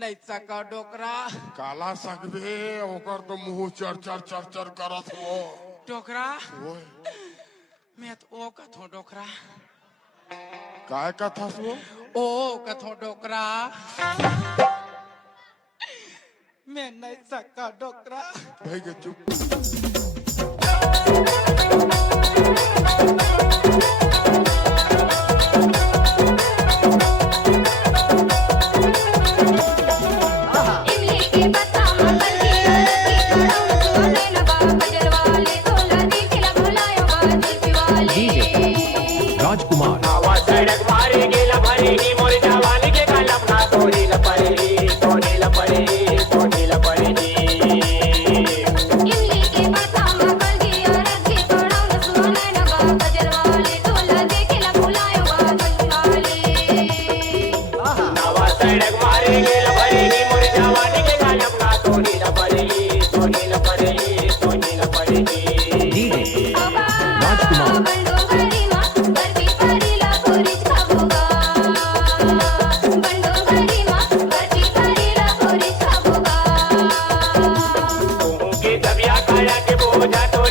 नहीं सका डोकरा काला सकबे ओकर तो मुंह चर चर चर चर करत हो डोकरा ओए मैं तो ओ कथो डोकरा काय कथा सो ओ कथो डोकरा मैं नहीं सका डोकरा भाई के चुप राजकुमार सड़क मारे गेला भरे ही मोर जवानी के कलम ना तोड़ी लपरे इमली के पत्ता मकर दिया रखी पड़ाउन सुने लगा गजर वाले तोला देखला भुलायो बाजन वाले नवा सड़क मारे गेला भरे ही मोर जवानी के कलम ना तोड़ी लपरे राजकुमार बंडो घरी मां बर्फी परिला कोरिच खाबोगा बंडो घरी मां बर्फी परिला कोरिच खाबोगा तू के दबिया काया के बोझा तो